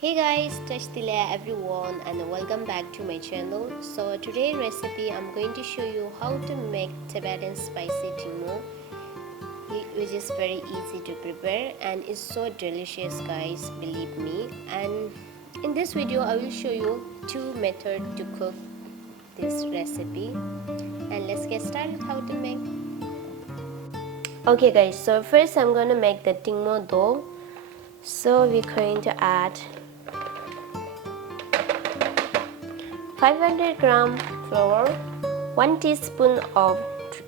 Hey guys, Tashi Delek everyone and welcome back to my channel. So today recipe I'm going to show you how to make Tibetan spicy tingmo, which is very easy to prepare and is so delicious guys, believe me. And in this video I will show you two methods to cook this recipe, and let's get started how to make. Okay guys, so first I'm going to make the tingmo dough. So we're going to add 500 gram flour, 1 teaspoon of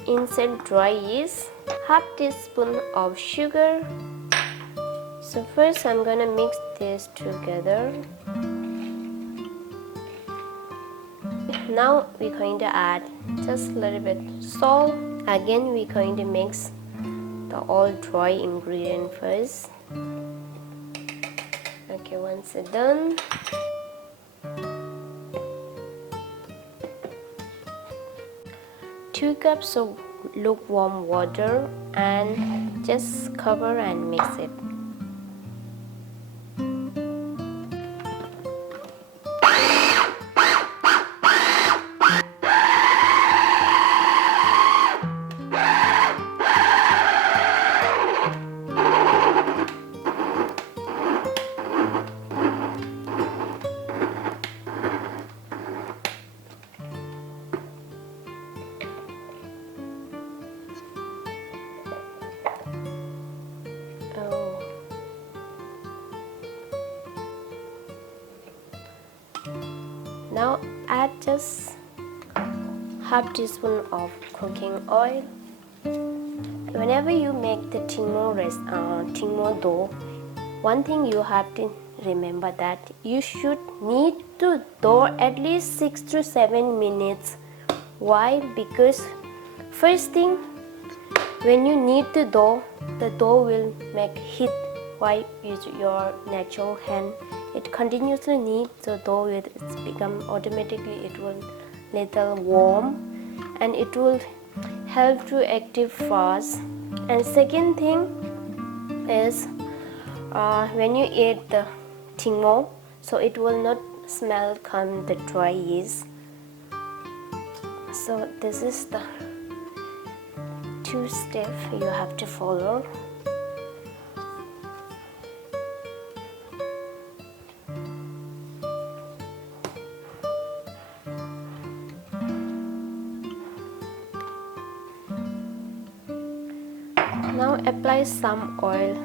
instant dry yeast, half teaspoon of sugar. So first I'm gonna mix this together. Now we're going to add just a little bit salt. Again we're going to mix the all dry ingredient first. Okay, once it's done, 2 cups of lukewarm water and just cover and mix it. Now add just half teaspoon of cooking oil. Whenever you make the tingmo dough, one thing you have to remember that you should knead the dough at least 6 to 7 minutes. Why? Because first thing, when you knead the dough will make heat. Why? Use your natural hand. It continuously knead the dough, it's become automatically it will little warm and it will help to active fast. And second thing is when you eat the tingmo, so it will not smell come the dry yeast. So this is the 2 steps you have to follow. Now apply some oil.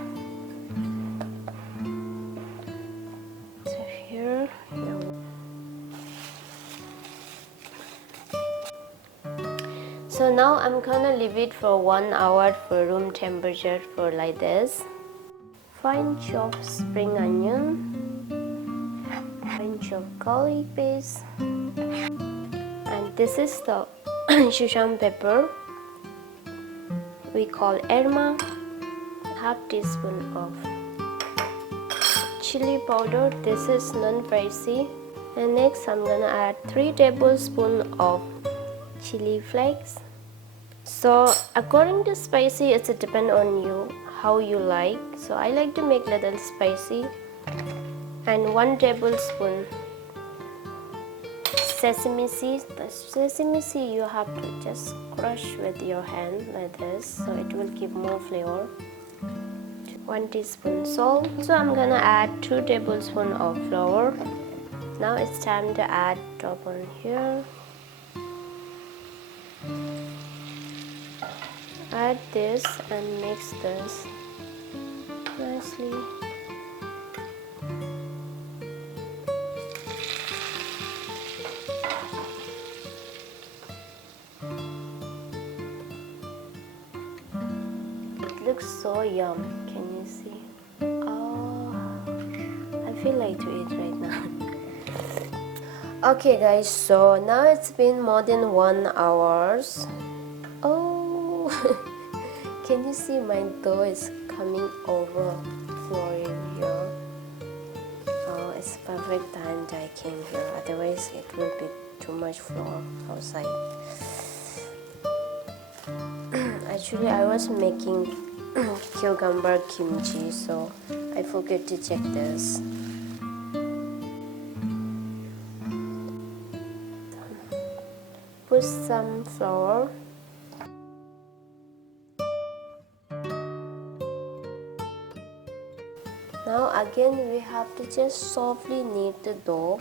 So here. So now I'm gonna leave it for 1 hour for room temperature for like this. Fine chopped spring onion, fine chopped garlic paste, and this is the Shushan pepper. We call erma, half teaspoon of chili powder. This is non-spicy. And next I'm gonna add 3 tablespoons of chili flakes. So according to spicy, it's depend on you how you like. So I like to make little spicy. And 1 tablespoon sesame seeds. The sesame seed you have to just crush with your hand like this, so it will give more flavor. 1 teaspoon salt. So I'm gonna add 2 tablespoons of flour. Now it's time to add top on here. Add this and mix this nicely. Looks so yum. Can you see? Oh, I feel like to eat right now. Okay guys, so now it's been more than 1 hour. Oh, can you see my dough is coming over flowing here? Oh, it's perfect time that I came here. Otherwise, it will be too much flour outside. Actually, I was making cucumber kimchi, so I forget to check this. put some flour. Now again we have to just softly knead the dough.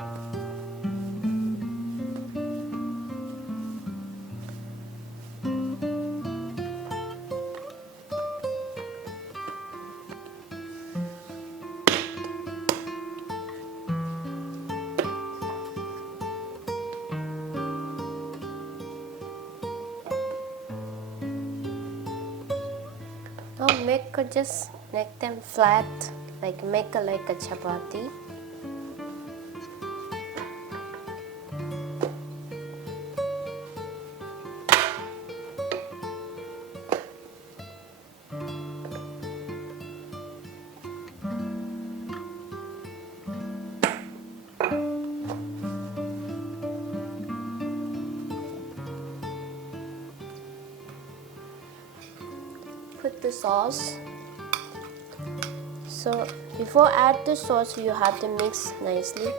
Now just make them flat, like a chapati. Put the sauce. So before add the sauce, you have to mix nicely.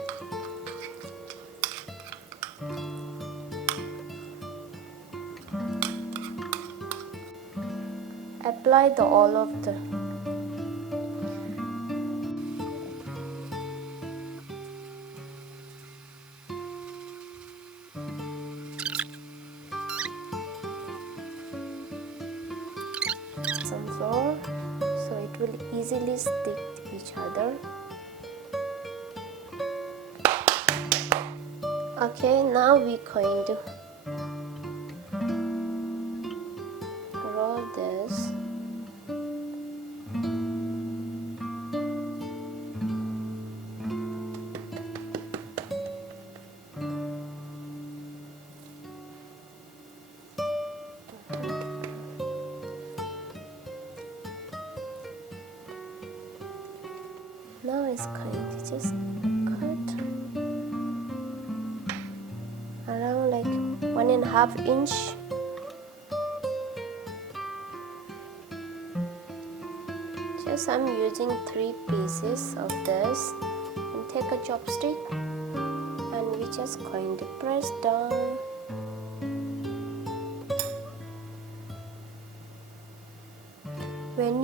Apply all of the some flour so it will easily stick to each other. Okay, now we're going to roll this. Now it's going to just cut around like 1.5 inch. Just I'm using 3 pieces of this, and take a chopstick and we're just going to press down. When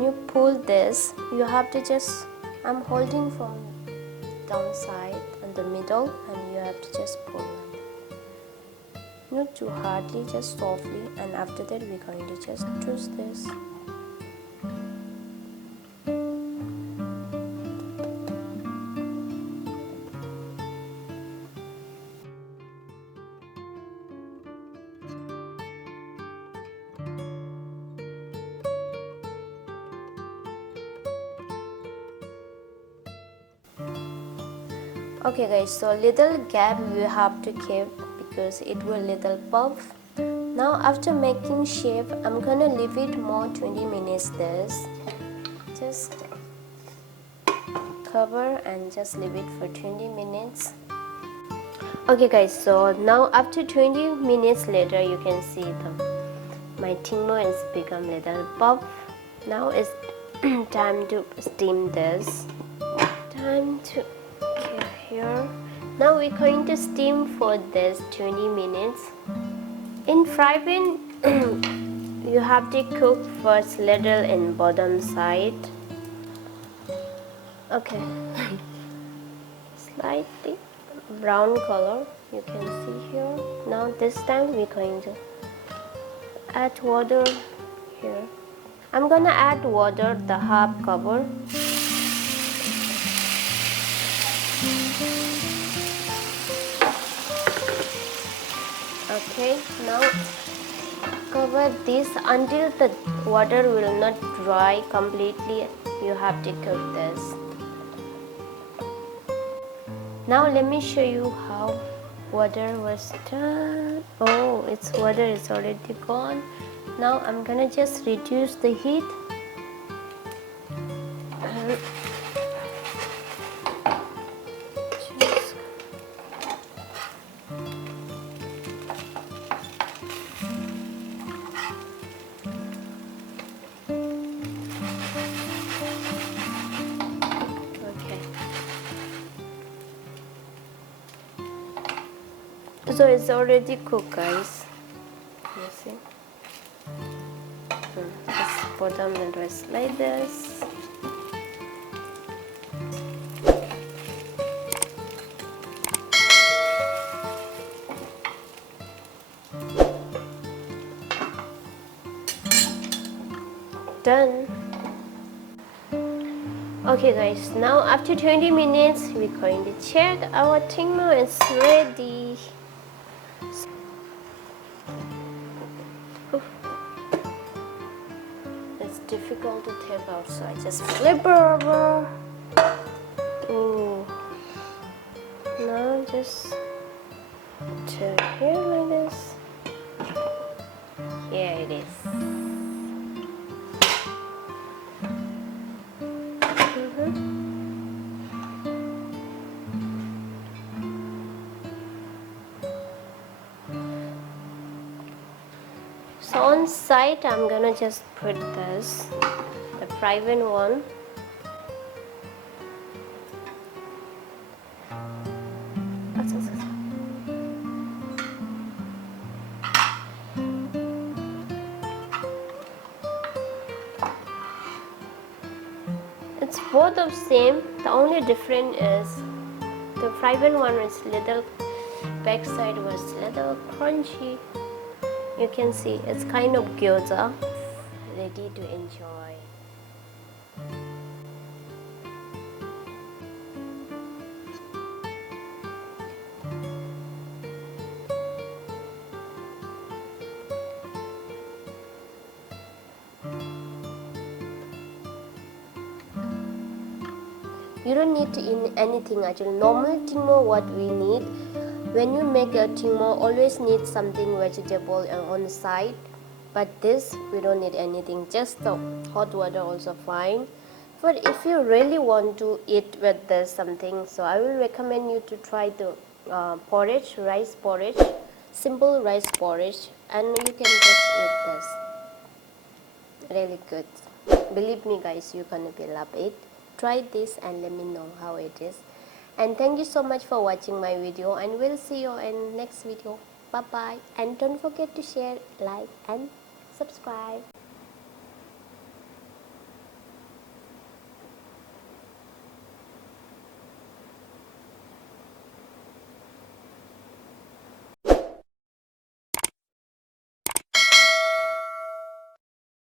you pull this, you have to just, I'm holding from downside and the middle, and you have to just pull. Not too hardly, just softly, and after that we're going to just twist this. Okay guys, so little gap you have to keep because it will little puff. Now after making shape, I'm gonna leave it more 20 minutes this. Just cover and just leave it for 20 minutes. Okay guys, so now after 20 minutes later, you can see my tingmo has become little puff. Now it's time to steam this. Here. Now we're going to steam for this 20 minutes. In fry pan, you have to cook first little in bottom side. Okay, slightly brown color you can see here. Now this time we're going to add water here. I'm gonna add water the half cover. Okay, now cover this until the water will not dry completely. You have to cook this. Now let me show you how water was done. Oh, water is already gone. Now I'm gonna just reduce the heat. So it's already cooked, guys. You see? Just put on the rest like this. Done. Okay guys, now after 20 minutes we're going to check our tingmo is ready. Oof. It's difficult to take out, so I just flip it over. Ooh. Now just turn here like this. Here it is. So on side, I'm gonna just put this, the private one. It's both of same. The only difference is the private one is little, backside was little crunchy. You can see it's kind of gyoza, ready to enjoy. You don't need to eat anything actually. Normal tingmo, what we need, when you make a tingmo, always need something vegetable on the side. But this, we don't need anything, just the hot water also fine. But if you really want to eat with this something, so I will recommend you to try the porridge, rice porridge, simple rice porridge, and you can just eat this. Really good. Believe me guys, you're gonna be love it. Try this and let me know how it is. And thank you so much for watching my video, and we'll see you in next video. Bye bye, and don't forget to share, like and subscribe.